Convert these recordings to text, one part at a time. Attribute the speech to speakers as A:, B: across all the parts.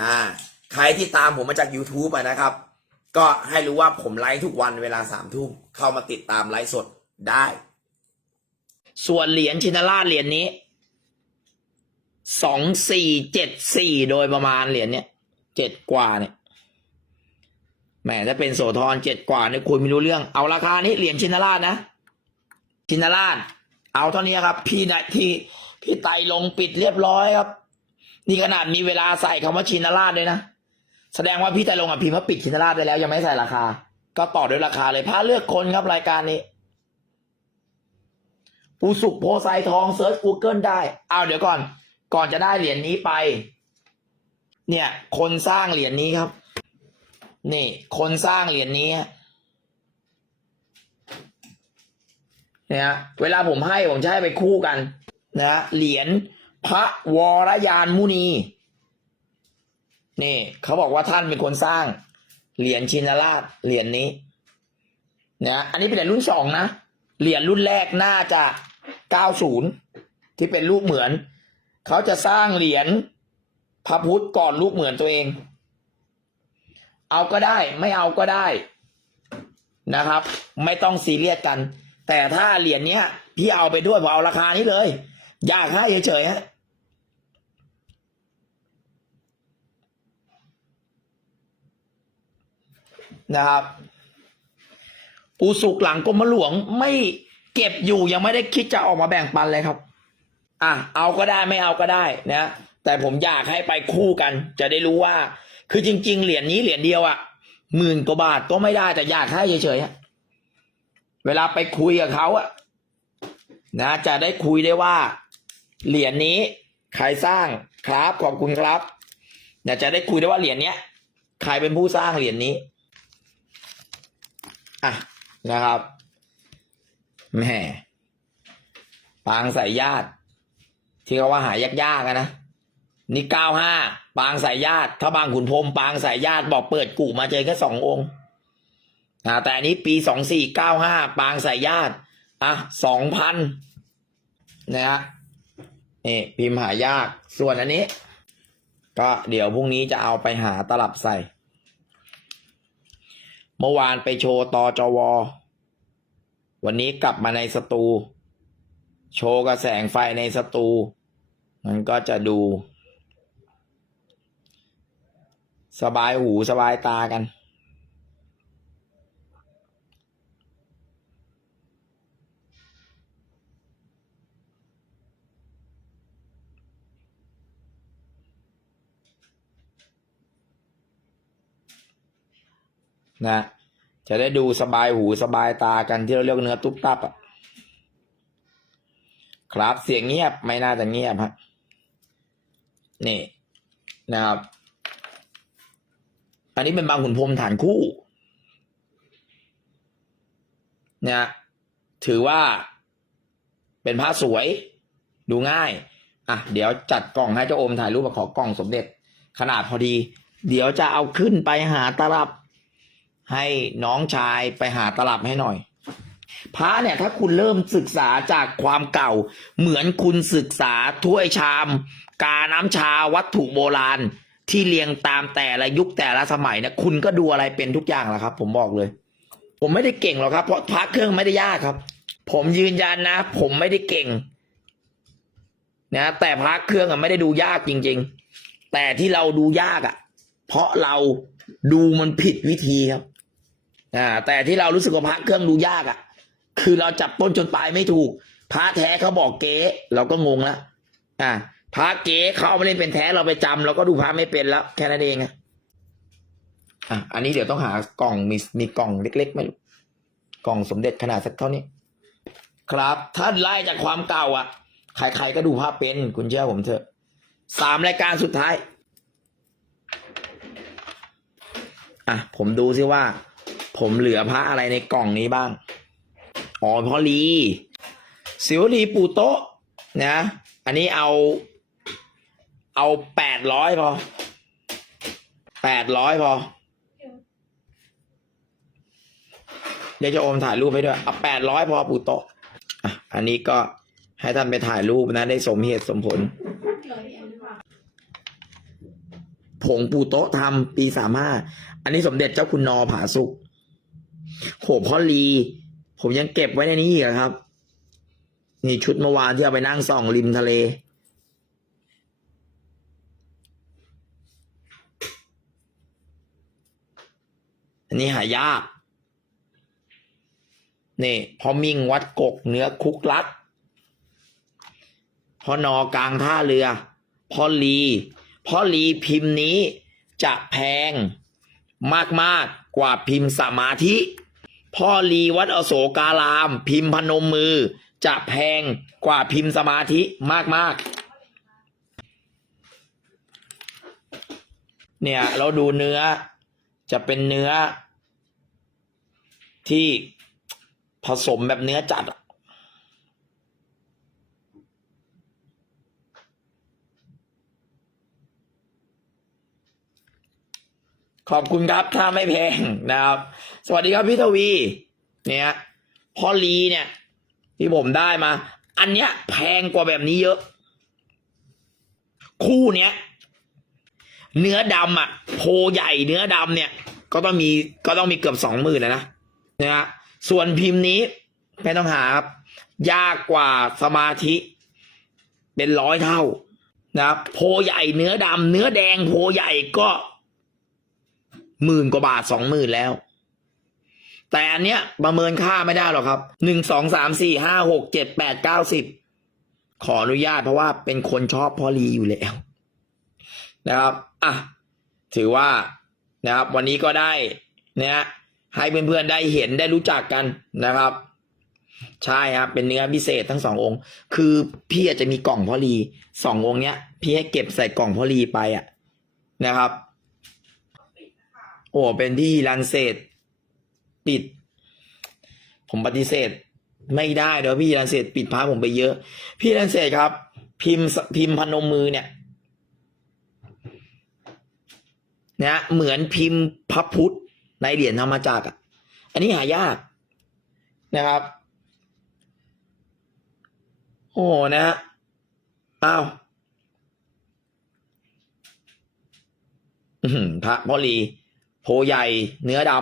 A: อ่าใครที่ตามผมมาจาก YouTube อะนะครับ ก็ให้รู้ว่าผมไลฟ์ทุกวันเวลาสามทุ่มเข้ามาติดตามไลฟ์สดได้
B: ส่วนเหรียญชินราชเหรียญนี้สองสี่เจ็ดสี่โดยประมาณเหรียญเนี้ยเจ็ดกว่าเนี่ยแหมถ้าเป็นโสธรเจ็ดกว่าเนี่ยคุยไม่รู้เรื่อง เอาราคานี้เหรียญชินราชนะ ชินราช เอาเท่านี้ครับ พี่นายพี่พี่ไตลงปิดเรียบร้อยครับ นี่ขนาดมีเวลาใส่คำว่าชินราชเลยนะ แสดงว่าพี่ไตรลงอะพิมพ์ว่าปิดชินราชไปแล้ว ยังไม่ใส่ราคา ก็ต่อด้วยราคาเลยพาเลือกคนครับรายการนี้ ปูสุกโพไซทองเซิร์ช Google ได้เอาเดี๋ยวก่อน ก่อนจะได้เหรียญนี้ไป เนี่ย คนสร้างเหรียญนี้ครับ นี่ คนสร้างเหรียญนี้เนี่ยฮะเวลาผมให้ผมจะให้ไปคู่กัน นะเหรียญ พระวรยานมุนี นี่เขาบอกว่าท่านเป็นคนสร้างเหรียญชินราชเหรียญนี้นะอันนี้เป็นเหรียญรุ่นสองนะเหรียญรุ่นแรกน่าจะ90ที่เป็นรูปเหมือน เขาจะสร้างเหรียญพระพุทธก่อนรูปเหมือนตัวเอง เอาก็ได้ไม่เอาก็ได้นะครับ ไม่ต้องซีเรียสกัน แต่ถ้าเหรียญเนี้ยพี่เอาไปด้วยผมเอาราคานี้เลย อยากให้เฉยๆฮะนะครับปูสุกหลังกรมหลวงไม่เก็บอยู่ยังไม่ได้คิดจะออกมาแบ่งปันเลยครับ อะเอาก็ได้ไม่เอาก็ได้นะแต่ผมอยากให้ไปคู่กัน จะได้รู้ว่า คือจริง ๆ เหรียญนี้เหรียญเดียวอะ่ะหมื่นกว่าบาทก็ไม่ได้แต่อยากให้เฉยๆเวลาไปคุยกับเขาอะนะจะได้คุยได้ว่า เหรียญนี้ใครสร้างครับขอบคุณครับเนี่ยวจะได้คุยได้ว่าเหรียญเนี้ยใครเป็นผู้สร้างเหรียญนี้อะนะครับแหม่ปางสายญาติ ที่เขาว่าหายากๆอะนะนี่เก้าห้าปางสายญาติ ถ้าบางขุนพรมปางสายญาติบอกเปิดกู่มาเจอแค่สององค์อ่าแต่อันนี้ปีสองสี่เก้าห้าปางสายญาติ อะสองพันนะฮะ นี่พิมพ์หายาก ส่วนอันนี้ ก็เดี๋ยวพรุ่งนี้จะเอาไปหาตลับใส่ เมื่อวานไปโชว์ตอจว วันนี้กลับมาในสตูโชว์กระแสงไฟในสตู มันก็จะดู สบายหูสบายตากัน นะ จะได้ดูสบายหูสบายตากันที่เราเรียกเนื้อตุ๊บตับอะครับเสียงเงียบไม่น่าจะเงียบฮะนี่นะครับ อันนี้เป็นบางขุนพรมฐานคู่เนี่ยถือว่าเป็นผ้าสวยดูง่าย อะ เดี๋ยวจัดกล่องให้เจ้าโอมถ่ายรูปมาขอกล่องสมเด็จ ขนาดพอดี เดี๋ยวจะเอาขึ้นไปหาตลับ ให้น้องชายไปหาตลับให้หน่อย พระเนี่ยถ้าคุณเริ่มศึกษาจากความเก่า เหมือนคุณศึกษาถ้วยชาม กาน้ำชาวัตถุโบราณ ที่เรียงตามแต่ละยุคแต่ละสมัยเนี่ยคุณก็ดูอะไรเป็นทุกอย่างแหละครับ ผมบอกเลย ผมไม่ได้เก่งหรอกครับ เพราะพระเครื่องไม่ได้ยากครับ ผมยืนยันนะ ผมไม่ได้เก่งนะแต่พระเครื่องอะไม่ได้ดูยากจริง ๆ แต่ที่เราดูยากอะ เพราะเราดูมันผิดวิธีครับ อ่าแต่ที่เรารู้สึกว่าพระเครื่องดูยากอะ่ะ คือเราจับต้นจนปลายไม่ถูก พระแท้เขาบอกเก๊เราก็งงล้วอ่าพระเก๊เขาเอามาเล่นเป็นแท้เราไปจำเราก็ดูพระไม่เป็นแล้ว แค่นั้นเองอะอะอันนี้เดี๋ยวต้องหากล่องมีมีกล่องเล็กๆไหมลูกกล่องสมเด็จขนาดสักเท่านี้ ครับถ้าไล่จากความเก่าอะใครๆก็ดูภาพเป็นคุณเชื่อผมเถอะสามรายการสุดท้าย อะ ผมดูซิว่า ผมเหลือพระอะไรในกล่องนี้บ้าง อ๋อพอลีสิวลีปูโตะนะ อันนี้เอา เอาแปดร้อยพอแปดร้อยพอ เดี๋ยวจะโอมถ่ายรูปให้ด้วย เอาแปดร้อยพอปูโตะอันนี้ก็ให้ท่านไปถ่ายรูปนะ ได้สมเหตุสมผลผงปูโตะทำปีสามห้า อันนี้สมเด็จเจ้าคุณนอผาสุก โหพ่อลี ผมยังเก็บไว้ในนี้อีกครับ นี่ชุดเมื่อวานที่เอาไปนั่งส่องริมทะเล อันนี้หายากนี่พอมิ่งวัดกกเนื้อคุกลัดพอนอกลางท่าเรือพอลีพอลีพิมพ์นี้จะแพงมากๆกว่าพิมพ์สมาธิ พ่อลีวัดอโศการาม พิมพ์พนมมือ จะแพงกว่าพิมพ์สมาธิมากๆ เนี่ย เราดูเนื้อจะเป็นเนื้อที่ผสมแบบเนื้อจัดอะ ขอบคุณครับถ้าไม่แพงนะครับ สวัสดีครับพี่ทวี เนี่ยพอลีเนี่ย ที่ผมได้มา อันเนี้ย แพงกว่าแบบนี้เยอะ คู่เนี้ย เนื้อดำอะโพใหญ่เนื้อดำเนี่ย ก็ต้องมีก็ต้องมีเกือบสองหมื่นนะนะนะฮะส่วนพิมพ์นี้ไม่ต้องหาครับ ยากกว่าสมาธิ เป็นร้อยเท่า นะครับโพใหญ่เนื้อดำเนื้อแดงโพใหญ่ก็ หมื่นกว่าบาทสองหมื่นแล้ว แต่อันเนี้ยประเมินค่าไม่ได้หรอกครับหนึ่งสองสามสี่ห้าหกเจ็ดแปดเก้าสิบขออนุญาตเพราะว่าเป็นคนชอบพอลีอยู่แล้วนะครับอะถือว่านะครับ วันนี้ก็ได้นะฮะให้เพื่อนๆได้เห็นได้รู้จักกันนะครับ ใช่ครับเป็นเนื้อพิเศษทั้งสององค์ คือพี่อาจจะมีกล่องพอลีสององค์เนี้ย พี่ให้เก็บใส่กล่องพอลีไปอะนะครับ โอ้เป็นที่รันเศษปิด ผมปฏิเสธ ไม่ได้เดี๋ยวพี่รันเศษปิดพาผมไปเยอะ พี่รันเศษครับ พิมพ์พิมพ์พนมมือเนี่ยนะเหมือนพิมพ์พระพุทธในเหรียญธรรมจักรอะ อันนี้หายากนะครับ โอ้นะฮะอ้าวพระพ่อลี โพใหญ่ เนื้อด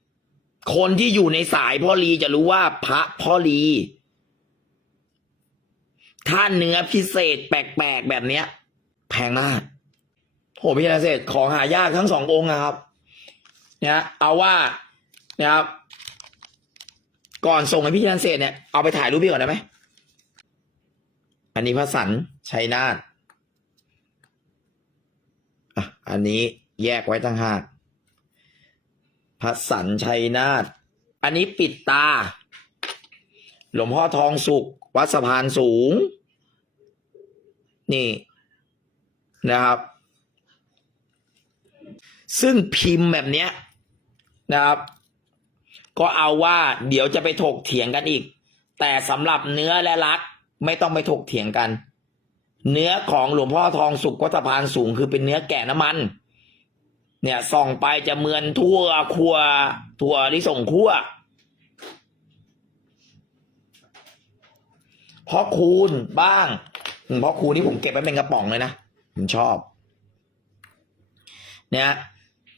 B: ำคนที่อยู่ในสายพ่อลีจะรู้ว่าพระพ่อลี ถ้าเนื้อพิเศษแปลกๆแบบเนี้ย แพงมากโหพี่นาเศษของหายากทั้งสององค์นะครับเนี่ยเอาว่านะครับก่อนส่งให้พี่นาเศษเนี่ยเอาไปถ่ายรูปพี่ก่อนได้ไหม อันนี้พระสันชัยนาทอะ อันนี้แยกไว้ตั้งหาก พระสันชัยนาทอันนี้ปิดตา หลวงพ่อทองสุขวัดสะพานสูง นี่นะครับ ซึ่งพิมพ์แบบเนี้ยนะครับ ก็เอาว่าเดี๋ยวจะไปถกเถียงกันอีก แต่สำหรับเนื้อและรัก ไม่ต้องไปถกเถียงกัน เนื้อของหลวงพ่อทองสุกวัดสะพานสูง คือเป็นเนื้อแกะน้ำมัน เนี่ยส่องไปจะเหมือนทั่วครัวทั่วที่ส่งคั่วเพราะคูณบ้างเพราะคูณนี่ผมเก็บไว้เป็นกระป๋องเลยนะ ผมชอบ เนี่ย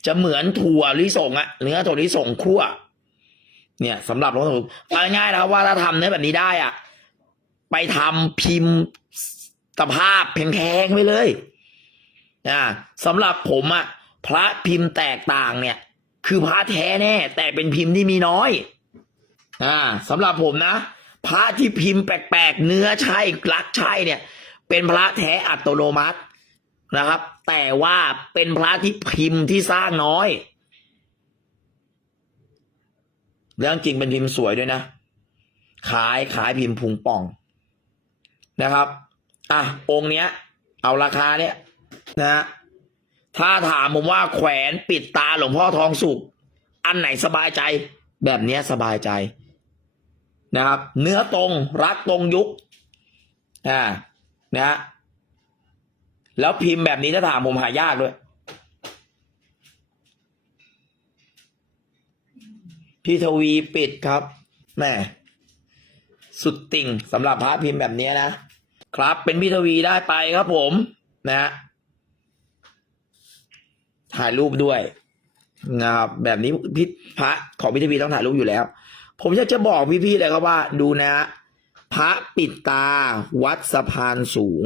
B: จะเหมือนถั่วลิสงอะเนื้อถั่วลิสงคั่ว เนี่ยสำหรับรถถูกเอาง่ายๆนะว่าถ้าทำเนื้อแบบนี้ได้อะไปทำพิมพ์สภาพแพงๆไปเลยนะสำหรับผมอะ พระพิมพ์แตกต่างเนี่ย คือพระแท้แน่ แต่เป็นพิมพ์ที่มีน้อย อ่าสำหรับผมนะ พระที่พิมพ์แปลกๆ เนื้อใช่ลักใช่เนี่ย เป็นพระแท้อัตโนมัตินะครับ แต่ว่าเป็นพระที่พิมพ์ที่สร้างน้อยเรื่องจริงเป็นพิมพ์สวยด้วยนะ ขายขายพิมพ์พุงป่องนะครับ อะ องค์เนี้ย เอาราคาเนี้ยนะฮะ ถ้าถามผมว่าแขวนปิดตาหลวงพ่อทองสุกอันไหนสบายใจ แบบนี้สบายใจนะครับ เนื้อตรงรักตรงยุคอ่านะฮะแล้วพิมพ์แบบนี้ถ้าถามผมหายากด้วย พี่ทวีปิดครับแม่สุดติ่งสำหรับพระพิมพ์แบบนี้นะครับ เป็นพี่ทวีได้ไปครับผมนะฮะ ถ่ายรูปด้วยนะครับแบบนี้พี่พระของพิธีต้องถ่ายรูปอยู่แล้ว ผมอยากจะบอกพี่ๆเลยครับว่าดูนะ พระปิดตาวัดสะพานสูง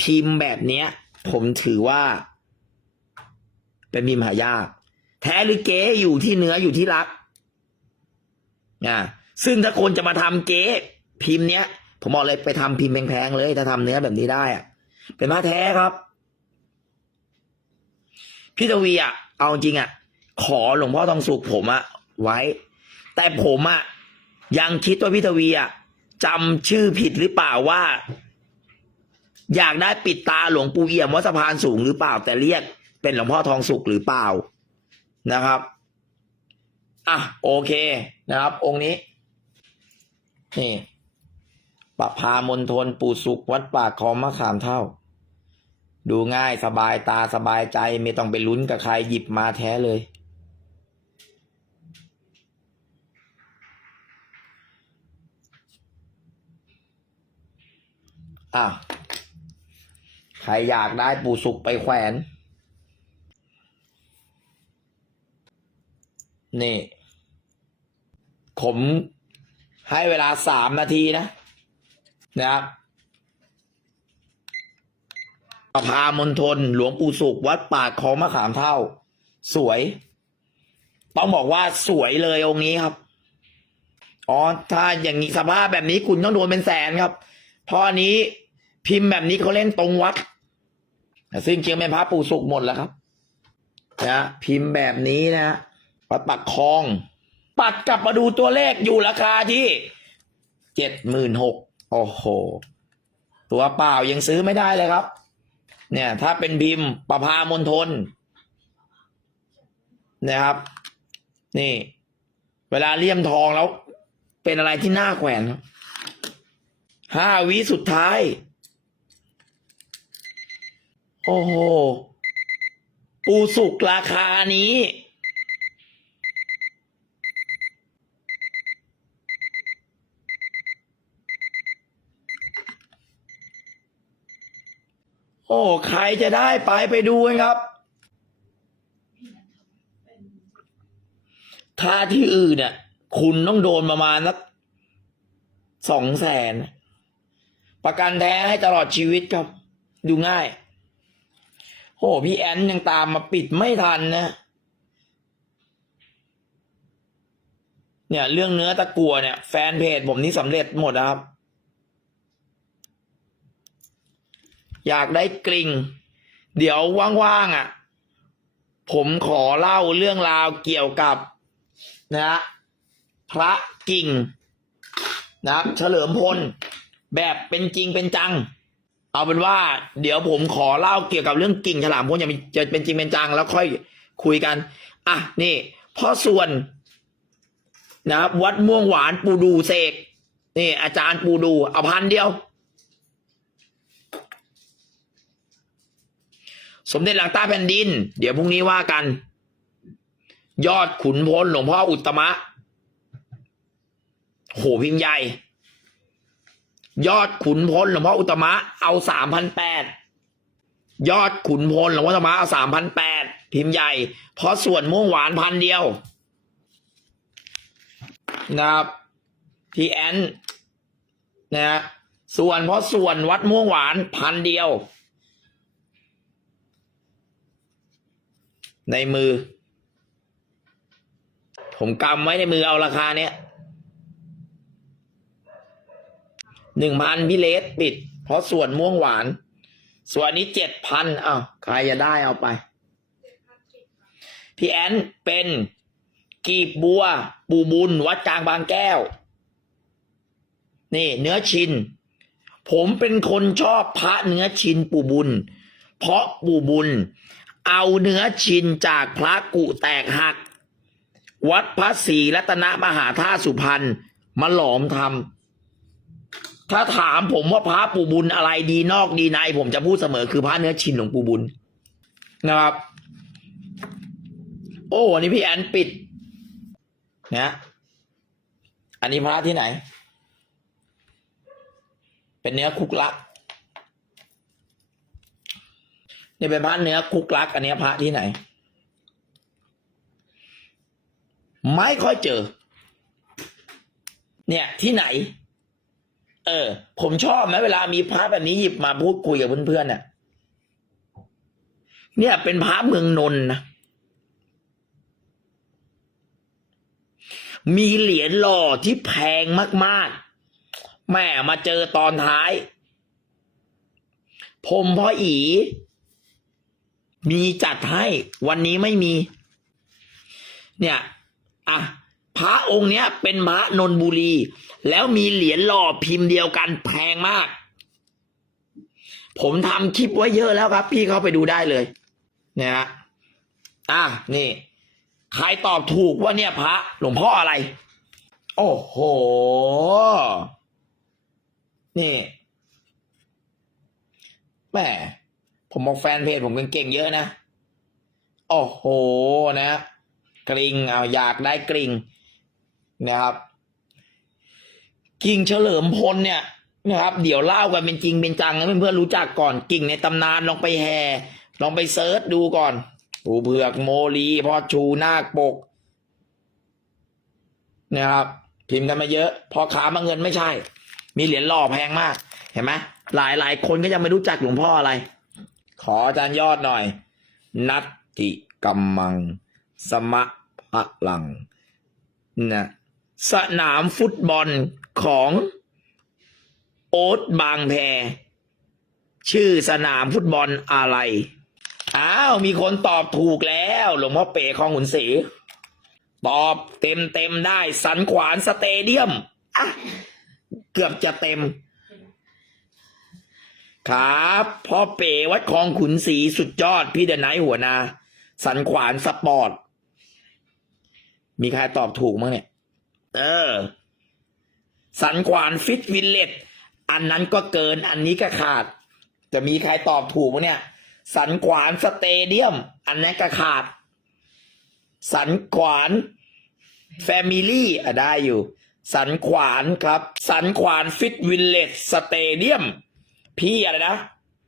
B: พิมพ์แบบเนี้ย ผมถือว่า เป็นพิมพ์หายาก แท้หรือเก๊อยู่ที่เนื้ออยู่ที่รักอ่าซึ่งถ้าคนจะมาทำเก๊พิมพ์เนี้ย ผมบอกเลยไปทำพิมพ์แพงๆเลย ถ้าทำเนื้อแบบนี้ได้อะเป็นพระแท้ครับ พี่ทวีอะ เอาจริงอะ ขอหลวงพ่อทองสุขผมอะไว้ แต่ผมอะยังคิดว่าพี่ทวีอะจำชื่อผิดหรือเปล่าว่า อยากได้ปิดตาหลวงปู่เอี่ยมวัดสะพานสูงหรือเปล่า แต่เรียกเป็นหลวงพ่อทองสุขหรือเปล่านะครับอะโอเคนะครับ องค์นี้นี่ปะพามณฑลปู่สุขวัดปากคองมะขามเท่า ดูง่ายสบายตาสบายใจไม่ต้องไปลุ้นกับใครหยิบมาแท้เลย อะ ใครอยากได้ปู่สุกไปแขวน นี่ ผมให้เวลาสามนาทีนะ นะครับ พามณฑลหลวงปู่สุขวัดป่าคลองมะขามเท่า สวย ต้องบอกว่าสวยเลยองค์นี้ครับอ๋อถ้าอย่างนี้สภาพแบบนี้คุณต้องโดนเป็นแสนครับเพราะอันนี้พิมพ์แบบนี้เขาเล่นตรงวัดซึ่งจริงเป็นพระปู่สุขหมดแล้วครับนะพิมพ์แบบนี้นะวัดปักคลอง ปัดกลับมาดูตัวเลขอยู่ราคาที่เจ็ดหมื่นหกโอ้โห ตัวเปล่ายังซื้อไม่ได้เลยครับ เนี่ย ถ้าเป็นพิมพ์ประพามณฑลนะครับ นี่ เวลาเลี่ยมทองแล้ว เป็นอะไรที่น่าแขวนห้าวิสุดท้าย โอ้โห ปูสุกราคานี้ โอ้ใครจะได้ไปไปดูกันครับ ถ้าที่อื่นเนี่ย คุณต้องโดนประมาณสักสองแสน ประกันแท้ให้ตลอดชีวิตครับ ดูง่าย โอ้พี่แอนยังตามมาปิดไม่ทันนะเนี่ย เรื่องเนื้อตะกัวเนี่ย แฟนเพจผมนี่สำเร็จหมดนะครับ อยากได้กลิ่ง เดี๋ยวว่างๆอะ ผมขอเล่าเรื่องราวเกี่ยวกับนะพระกิ่งนะครับเฉลิมพล แบบเป็นจริงเป็นจัง เอาเป็นว่า เดี๋ยวผมขอเล่าเกี่ยวกับเรื่องกิ่งฉลามพลอย่างจะเป็นจริงเป็นจัง แล้วค่อยคุยกัน อะนี่พ่อส่วนนะครับวัดม่วงหวานปูดูเสกนี่อาจารย์ปูดูเอาพันเดียว สมเด็จหลังใต้แผ่นดิน เดี๋ยวพรุ่งนี้ว่ากัน ยอดขุนพลหลวงพ่ออุตมะ โหพิมพ์ใหญ่ ยอดขุนพลหลวงพ่ออุตมะ เอาสามพันแปดยอดขุนพลหลวงพ่ออุตมะเอาสามพันแปดพิมพ์ใหญ่ เพราะส่วนม่วงหวานพันเดียวนะครับพี่แอนนะฮะส่วนเพราะส่วนวัดม่วงหวานพันเดียว ในมือ ผมกำไว้ในมือเอาราคาเนี้ยหนึ่งพันพี่เลสปิด เพราะส่วนม่วงหวาน ส่วนนี้เจ็ดพันอ้าวใครจะได้เอาไป พี่แอนเป็นกีบบัว ปูบุญ วัดกลางบางแก้ว นี่ เนื้อชิน ผมเป็นคนชอบพระเนื้อชินปูบุญ เพราะปูบุญ เอาเนื้อชินจากพระกุแตกหัก วัดพระศรีรัตนมหาธาตุสุพรรณมาหลอมทำถ้าถามผมว่าพระปู่บุญอะไรดีนอกดีใน ผมจะพูดเสมอคือพระเนื้อชินหลวงปู่บุญนะครับ โอ้อันนี้พี่แอนปิดนะอันนี้พระที่ไหน เป็นเนื้อคุกลัก นี่เป็นพระเนื้อคุกลัก อันนี้พระที่ไหน ไม่ค่อยเจอ เนี่ยที่ไหน เออ ผมชอบไหมเวลามีพระแบบนี้หยิบมาพูดคุยกับเพื่อนๆเนี่ยเนี่ยเป็นพระเมืองนนนะมีเหรียญหล่อที่แพงมากๆ แม่มาเจอตอนท้าย ผมพ่ออี มีจัดให้วันนี้ไม่มี เนี่ยอะพระองค์เนี้ยเป็นพระนนบุรี แล้วมีเหรียญหล่อพิมพ์เดียวกันแพงมาก ผมทำคลิปไว้เยอะแล้วครับ พี่เข้าไปดูได้เลยเนี่ยฮะอะนี่ใครตอบถูกว่าเนี่ยพระ หลวงพ่ออะไร โอ้โห นี่แหม ผมบอกแฟนเพจผมเก่งๆเยอะนะ โอ้โหนะ กริงเอาอยากได้กริงนะครับ กิ่งเฉลิมพลเนี่ยนะครับ เดี๋ยวเล่ากันเป็นจริงเป็นจังให้เพื่อนๆรู้จักก่อนกิ่งในตำนานลองไปแห่ลองไปเซิร์ชดูก่อนปูเผือกโมลีพ่อชูนาคปกนะครับ พิมพ์กันมาเยอะ พอขามาเงินไม่ใช่ มีเหรียญหล่อแพงมาก เห็นไหมหลายหลายคนก็ยังไม่รู้จักหลวงพ่ออะไร ขออาจารย์ยอดหน่อย นัตติกัมมัง สมะพลังนะสนามฟุตบอลของโอ๊ตบางแพ ชื่อสนามฟุตบอลอะไร อ้าว มีคนตอบถูกแล้ว หลวงพ่อเป๋คลองขุนศรีตอบเต็มเต็มได้ สันขวานสเตเดียม อะ เกือบจะเต็ม ครับพ่อเป๋วัดคลองขุนศรีสุดยอด พี่เดนไนหัวนา สันขวานสปอร์ต มีใครตอบถูกมั้งเนี่ย เออ สันขวานฟิตวิลเลตอันนั้นก็เกินอันนี้ก็ขาด จะมีใครตอบถูกมั้งเนี่ย สันขวานสเตเดียม อันนั้นก็ขาด สันขวานแฟมิลี่อะได้อยู่ สันขวานครับ สันขวานฟิตวิลเลตสเตเดียม พี่อะไรนะ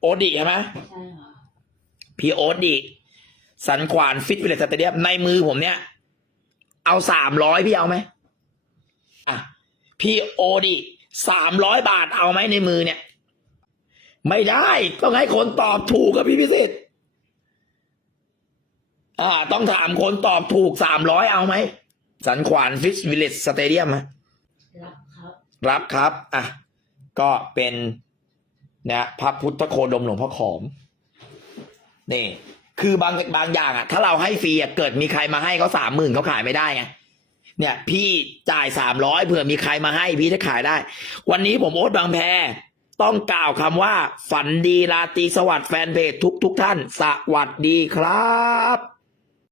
B: โอดิใช่ไหม
C: ใช่ค่ะ
B: พี่โอ๊ตดิสันขวานฟิตวิลเลตสเตเดียมในมือผมเนี่ย เอาสามร้อยพี่เอาไหมอะพี่โอดิสามร้อยบาทเอาไหมในมือเนี่ย ไม่ได้ต้องให้คนตอบถูกกับพี่พิสิทธิ์อ่า ต้องถามคนตอบถูกสามร้อยเอาไหมสันขวานฟิชวิลเลตสเตเดียม
C: รับครับ
B: รับครับ อะ ก็เป็น นะพระพุทธโคดมหลวงพ่อขอมนี่ คือบางบางอย่างอะ ถ้าเราให้ฟรีอะเกิดมีใครมาให้เขาสามหมื่นเขาขายไม่ได้ไงเนี่ย พี่จ่ายสามร้อยเผื่อมีใครมาให้พี่จะขายได้ วันนี้ผมโอ๊ตบางแพต้องกล่าวคำว่า ฝันดีราตรีสวัสดิ์แฟนเพจทุกทุกท่าน สวัสดีครับ